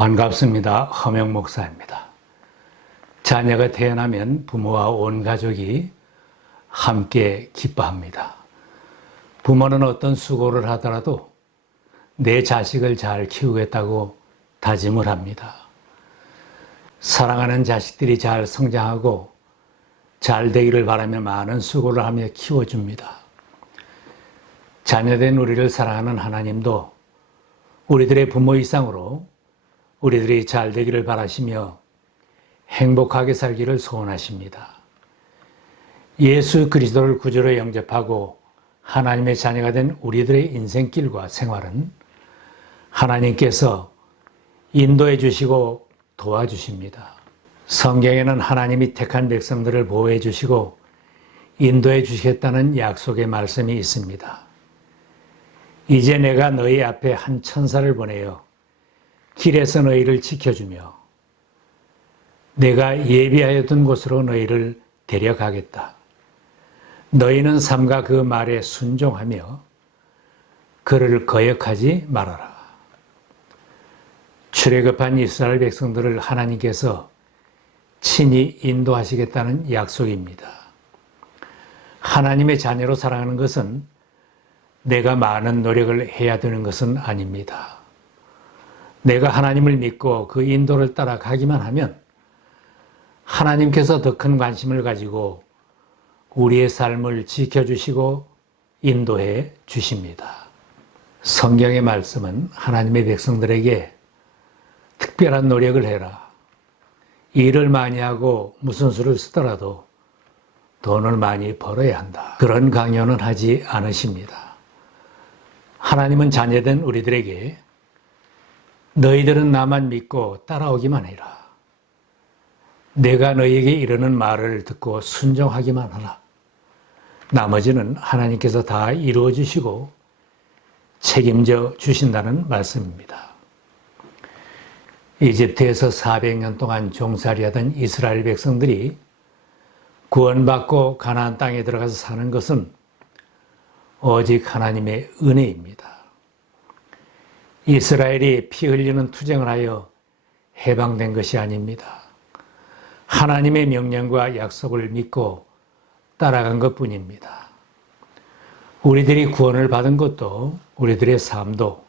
반갑습니다. 허명 목사입니다. 자녀가 태어나면 부모와 온 가족이 함께 기뻐합니다. 부모는 어떤 수고를 하더라도 내 자식을 잘 키우겠다고 다짐을 합니다. 사랑하는 자식들이 잘 성장하고 잘 되기를 바라며 많은 수고를 하며 키워줍니다. 자녀된 우리를 사랑하는 하나님도 우리들의 부모 이상으로 우리들이 잘 되기를 바라시며 행복하게 살기를 소원하십니다. 예수 그리스도를 구주로 영접하고 하나님의 자녀가 된 우리들의 인생길과 생활은 하나님께서 인도해 주시고 도와주십니다. 성경에는 하나님이 택한 백성들을 보호해 주시고 인도해 주시겠다는 약속의 말씀이 있습니다. 이제 내가 너희 앞에 한 천사를 보내어 길에서 너희를 지켜주며 내가 예비하여 둔 곳으로 너희를 데려가겠다. 너희는 삼가 그 말에 순종하며 그를 거역하지 말아라. 출애굽한 이스라엘 백성들을 하나님께서 친히 인도하시겠다는 약속입니다. 하나님의 자녀로 살아가는 것은 내가 많은 노력을 해야 되는 것은 아닙니다. 내가 하나님을 믿고 그 인도를 따라가기만 하면 하나님께서 더 큰 관심을 가지고 우리의 삶을 지켜주시고 인도해 주십니다. 성경의 말씀은 하나님의 백성들에게 특별한 노력을 해라. 일을 많이 하고 무슨 수를 쓰더라도 돈을 많이 벌어야 한다. 그런 강요는 하지 않으십니다. 하나님은 자녀된 우리들에게 너희들은 나만 믿고 따라오기만 해라. 내가 너희에게 이르는 말을 듣고 순종하기만 하라. 나머지는 하나님께서 다 이루어 주시고 책임져 주신다는 말씀입니다. 이집트에서 400년 동안 종살이하던 이스라엘 백성들이 구원받고 가나안 땅에 들어가서 사는 것은 오직 하나님의 은혜입니다. 이스라엘이 피 흘리는 투쟁을 하여 해방된 것이 아닙니다. 하나님의 명령과 약속을 믿고 따라간 것뿐입니다. 우리들이 구원을 받은 것도 우리들의 삶도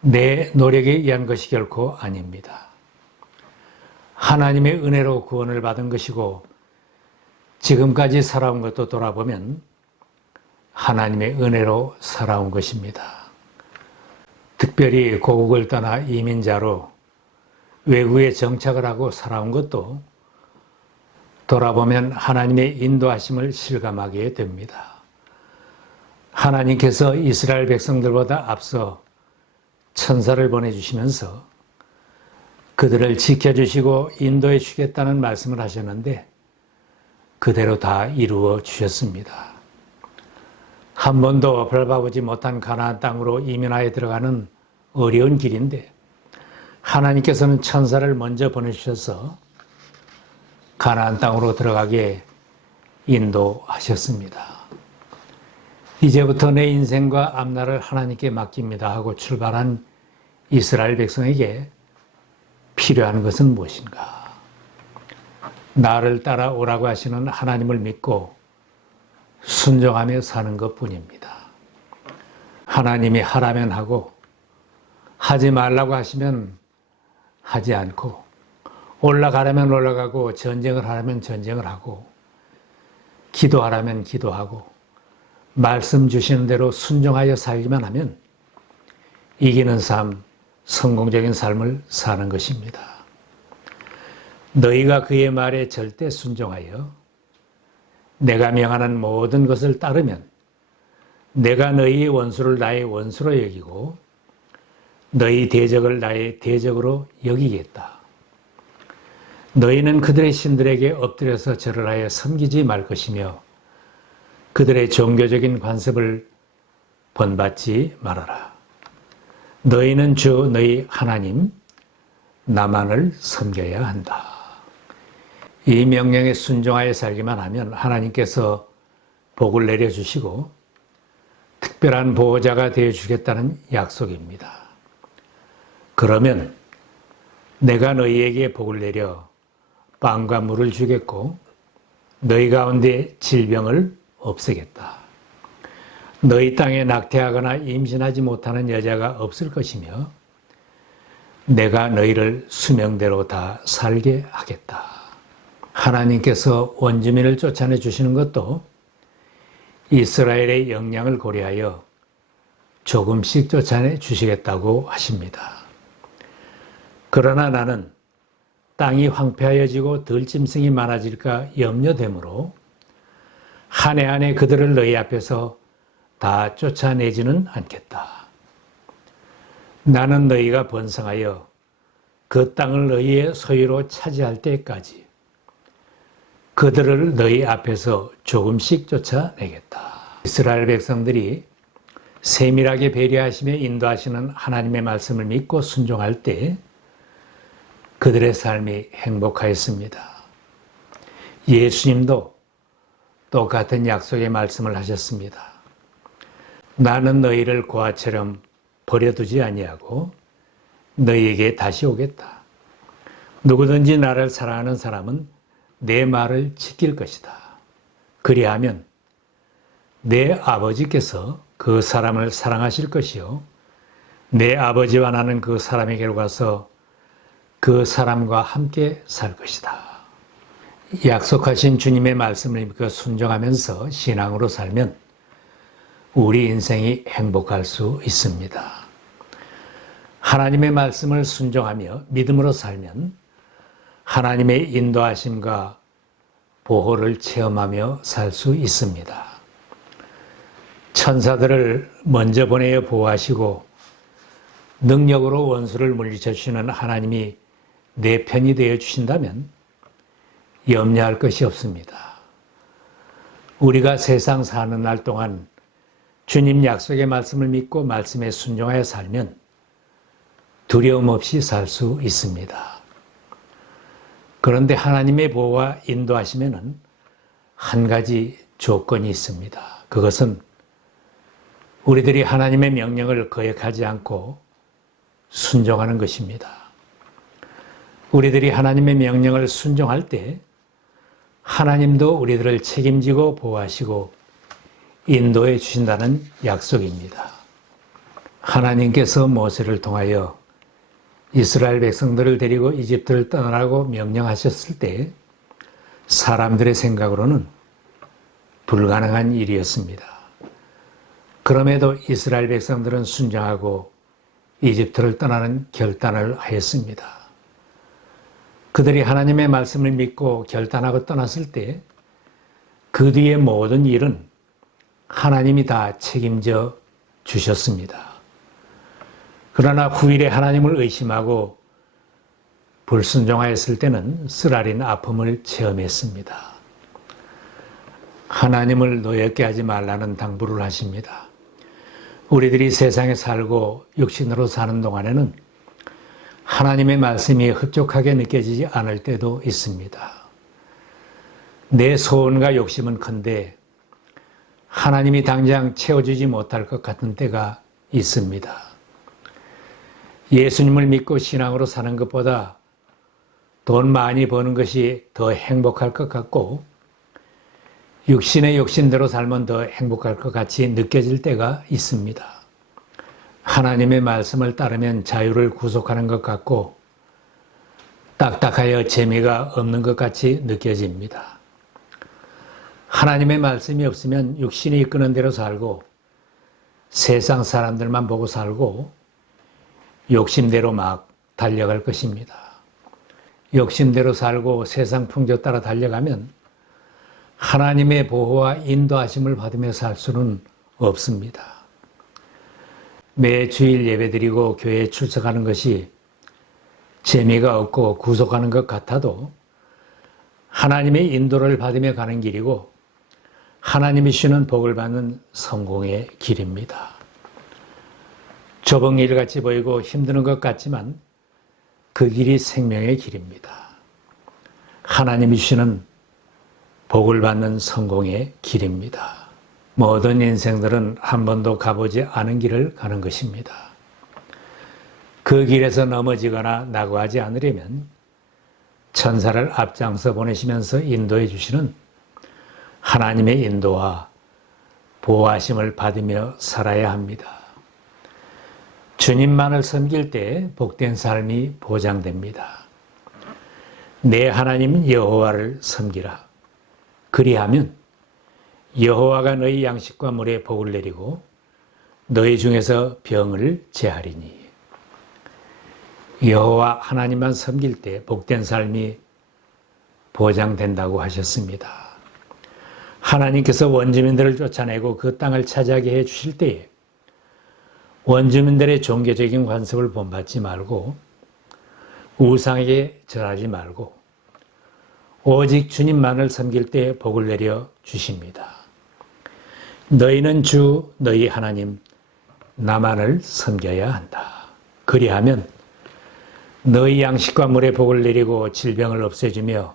내 노력에 의한 것이 결코 아닙니다. 하나님의 은혜로 구원을 받은 것이고 지금까지 살아온 것도 돌아보면 하나님의 은혜로 살아온 것입니다. 특별히 고국을 떠나 이민자로 외국에 정착을 하고 살아온 것도 돌아보면 하나님의 인도하심을 실감하게 됩니다. 하나님께서 이스라엘 백성들보다 앞서 천사를 보내주시면서 그들을 지켜주시고 인도해 주겠다는 말씀을 하셨는데 그대로 다 이루어 주셨습니다. 한 번도 밟아보지 못한 가나안 땅으로 이민하여 들어가는 어려운 길인데 하나님께서는 천사를 먼저 보내주셔서 가나안 땅으로 들어가게 인도하셨습니다. 이제부터 내 인생과 앞날을 하나님께 맡깁니다 하고 출발한 이스라엘 백성에게 필요한 것은 무엇인가? 나를 따라오라고 하시는 하나님을 믿고 순종하며 사는 것뿐입니다. 하나님이 하라면 하고 하지 말라고 하시면 하지 않고 올라가려면 올라가고 전쟁을 하라면 전쟁을 하고 기도하라면 기도하고 말씀 주시는 대로 순종하여 살기만 하면 이기는 삶, 성공적인 삶을 사는 것입니다. 너희가 그의 말에 절대 순종하여 내가 명하는 모든 것을 따르면 내가 너희의 원수를 나의 원수로 여기고 너희 대적을 나의 대적으로 여기겠다. 너희는 그들의 신들에게 엎드려서 절을 하여 섬기지 말 것이며 그들의 종교적인 관습을 본받지 말아라. 너희는 주 너희 하나님 나만을 섬겨야 한다. 이 명령에 순종하여 살기만 하면 하나님께서 복을 내려주시고 특별한 보호자가 되어주겠다는 약속입니다. 그러면 내가 너희에게 복을 내려 빵과 물을 주겠고 너희 가운데 질병을 없애겠다. 너희 땅에 낙태하거나 임신하지 못하는 여자가 없을 것이며 내가 너희를 수명대로 다 살게 하겠다. 하나님께서 원주민을 쫓아내 주시는 것도 이스라엘의 역량을 고려하여 조금씩 쫓아내 주시겠다고 하십니다. 그러나 나는 땅이 황폐하여지고 들짐승이 많아질까 염려되므로 한 해 한 해 그들을 너희 앞에서 다 쫓아내지는 않겠다. 나는 너희가 번성하여 그 땅을 너희의 소유로 차지할 때까지 그들을 너희 앞에서 조금씩 쫓아내겠다. 이스라엘 백성들이 세밀하게 배려하시며 인도하시는 하나님의 말씀을 믿고 순종할 때 그들의 삶이 행복하였습니다. 예수님도 똑같은 약속의 말씀을 하셨습니다. 나는 너희를 고아처럼 버려두지 아니하고 너희에게 다시 오겠다. 누구든지 나를 사랑하는 사람은 내 말을 지킬 것이다. 그리하면 내 아버지께서 그 사람을 사랑하실 것이요 내 아버지와 나는 그 사람에게로 가서 그 사람과 함께 살 것이다. 약속하신 주님의 말씀을 믿고 순종하면서 신앙으로 살면 우리 인생이 행복할 수 있습니다. 하나님의 말씀을 순종하며 믿음으로 살면 하나님의 인도하심과 보호를 체험하며 살 수 있습니다. 천사들을 먼저 보내어 보호하시고 능력으로 원수를 물리쳐 주시는 하나님이 내 편이 되어 주신다면 염려할 것이 없습니다. 우리가 세상 사는 날 동안 주님 약속의 말씀을 믿고 말씀에 순종하여 살면 두려움 없이 살 수 있습니다. 그런데 하나님의 보호와 인도하심에는 한 가지 조건이 있습니다. 그것은 우리들이 하나님의 명령을 거역하지 않고 순종하는 것입니다. 우리들이 하나님의 명령을 순종할 때 하나님도 우리들을 책임지고 보호하시고 인도해 주신다는 약속입니다. 하나님께서 모세를 통하여 이스라엘 백성들을 데리고 이집트를 떠나라고 명령하셨을 때 사람들의 생각으로는 불가능한 일이었습니다. 그럼에도 이스라엘 백성들은 순종하고 이집트를 떠나는 결단을 하였습니다. 그들이 하나님의 말씀을 믿고 결단하고 떠났을 때 그 뒤의 모든 일은 하나님이 다 책임져 주셨습니다. 그러나 후일에 하나님을 의심하고 불순종하였을 때는 쓰라린 아픔을 체험했습니다. 하나님을 노엽게 하지 말라는 당부를 하십니다. 우리들이 세상에 살고 육신으로 사는 동안에는 하나님의 말씀이 흡족하게 느껴지지 않을 때도 있습니다. 내 소원과 욕심은 큰데 하나님이 당장 채워주지 못할 것 같은 때가 있습니다. 예수님을 믿고 신앙으로 사는 것보다 돈 많이 버는 것이 더 행복할 것 같고 육신의 욕심대로 살면 더 행복할 것 같이 느껴질 때가 있습니다. 하나님의 말씀을 따르면 자유를 구속하는 것 같고 딱딱하여 재미가 없는 것 같이 느껴집니다. 하나님의 말씀이 없으면 육신이 이끄는 대로 살고 세상 사람들만 보고 살고 욕심대로 막 달려갈 것입니다. 욕심대로 살고 세상 풍조 따라 달려가면 하나님의 보호와 인도하심을 받으며 살 수는 없습니다. 매 주일 예배드리고 교회에 출석하는 것이 재미가 없고 구속하는 것 같아도 하나님의 인도를 받으며 가는 길이고 하나님이 주시는 복을 받는 성공의 길입니다. 좁은 길같이 보이고 힘드는 것 같지만 그 길이 생명의 길입니다. 하나님이 주시는 복을 받는 성공의 길입니다. 모든 인생들은 한 번도 가보지 않은 길을 가는 것입니다. 그 길에서 넘어지거나 낙오하지 않으려면 천사를 앞장서 보내시면서 인도해 주시는 하나님의 인도와 보호하심을 받으며 살아야 합니다. 주님만을 섬길 때 복된 삶이 보장됩니다. 내 하나님 여호와를 섬기라. 그리하면 여호와가 너희 양식과 물에 복을 내리고 너희 중에서 병을 제하리니. 여호와 하나님만 섬길 때 복된 삶이 보장된다고 하셨습니다. 하나님께서 원주민들을 쫓아내고 그 땅을 차지하게 해 주실 때에 원주민들의 종교적인 관습을 본받지 말고 우상에게 절하지 말고 오직 주님만을 섬길 때 복을 내려 주십니다. 너희는 주 너희 하나님 나만을 섬겨야 한다. 그리하면 너희 양식과 물에 복을 내리고 질병을 없애주며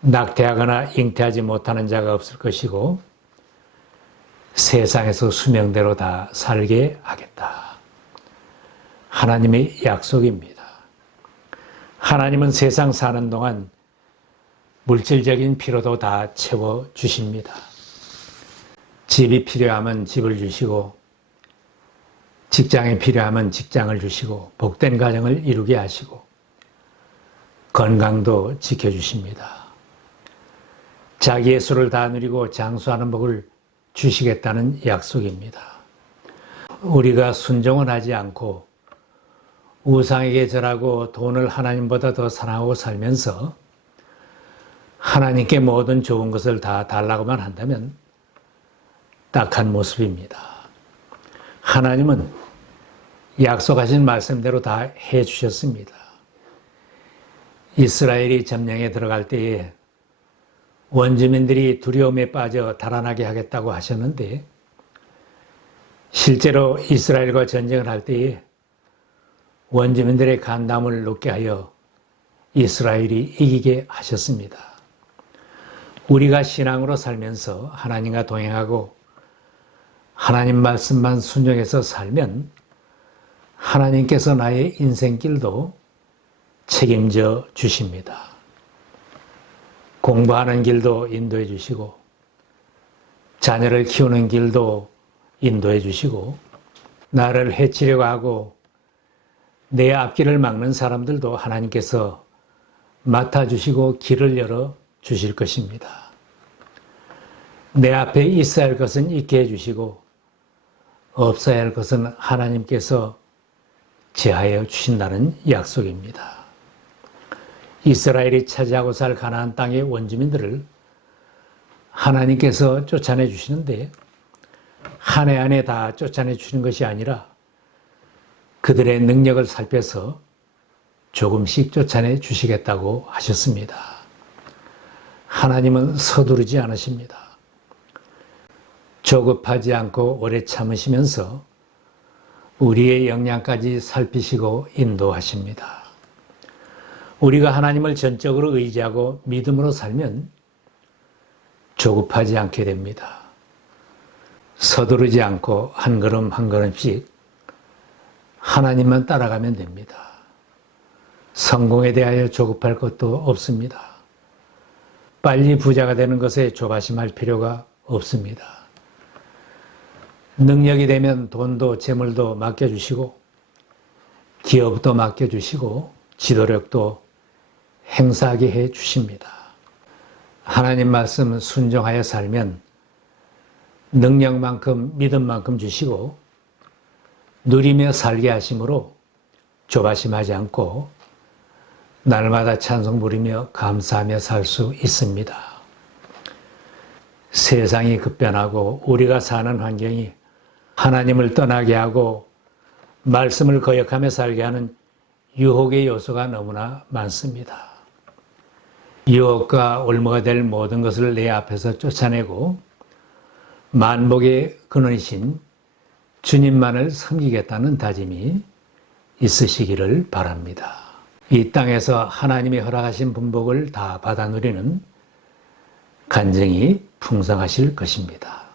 낙태하거나 잉태하지 못하는 자가 없을 것이고 세상에서 수명대로 다 살게 하겠다. 하나님의 약속입니다. 하나님은 세상 사는 동안 물질적인 필요도 다 채워주십니다. 집이 필요하면 집을 주시고 직장이 필요하면 직장을 주시고 복된 가정을 이루게 하시고 건강도 지켜주십니다. 자기의 수를 다 누리고 장수하는 복을 주시겠다는 약속입니다. 우리가 순종은 하지 않고 우상에게 절하고 돈을 하나님보다 더 사랑하고 살면서 하나님께 모든 좋은 것을 다 달라고만 한다면 딱한 모습입니다. 하나님은 약속하신 말씀대로 다 해주셨습니다. 이스라엘이 점령에 들어갈 때에 원주민들이 두려움에 빠져 달아나게 하겠다고 하셨는데 실제로 이스라엘과 전쟁을 할 때에 원주민들의 간담을 높게 하여 이스라엘이 이기게 하셨습니다. 우리가 신앙으로 살면서 하나님과 동행하고 하나님 말씀만 순종해서 살면 하나님께서 나의 인생길도 책임져 주십니다. 공부하는 길도 인도해 주시고 자녀를 키우는 길도 인도해 주시고 나를 해치려고 하고 내 앞길을 막는 사람들도 하나님께서 맡아주시고 길을 열어 주실 것입니다. 내 앞에 있어야 할 것은 있게 해주시고 없어야 할 것은 하나님께서 제하여 주신다는 약속입니다. 이스라엘이 차지하고 살 가나안 땅의 원주민들을 하나님께서 쫓아내 주시는데 한 해 안에 다 쫓아내 주시는 것이 아니라 그들의 능력을 살펴서 조금씩 쫓아내 주시겠다고 하셨습니다. 하나님은 서두르지 않으십니다. 조급하지 않고 오래 참으시면서 우리의 역량까지 살피시고 인도하십니다. 우리가 하나님을 전적으로 의지하고 믿음으로 살면 조급하지 않게 됩니다. 서두르지 않고 한 걸음 한 걸음씩 하나님만 따라가면 됩니다. 성공에 대하여 조급할 것도 없습니다. 빨리 부자가 되는 것에 조바심할 필요가 없습니다. 능력이 되면 돈도 재물도 맡겨주시고 기업도 맡겨주시고 지도력도 행사하게 해 주십니다. 하나님 말씀 순종하여 살면 능력만큼 믿음만큼 주시고 누리며 살게 하심으로 조바심하지 않고 날마다 찬송 부리며 감사하며 살 수 있습니다. 세상이 급변하고 우리가 사는 환경이 하나님을 떠나게 하고 말씀을 거역하며 살게 하는 유혹의 요소가 너무나 많습니다. 유혹과 올무가 될 모든 것을 내 앞에서 쫓아내고 만복의 근원이신 주님만을 섬기겠다는 다짐이 있으시기를 바랍니다. 이 땅에서 하나님이 허락하신 분복을 다 받아 누리는 간증이 풍성하실 것입니다.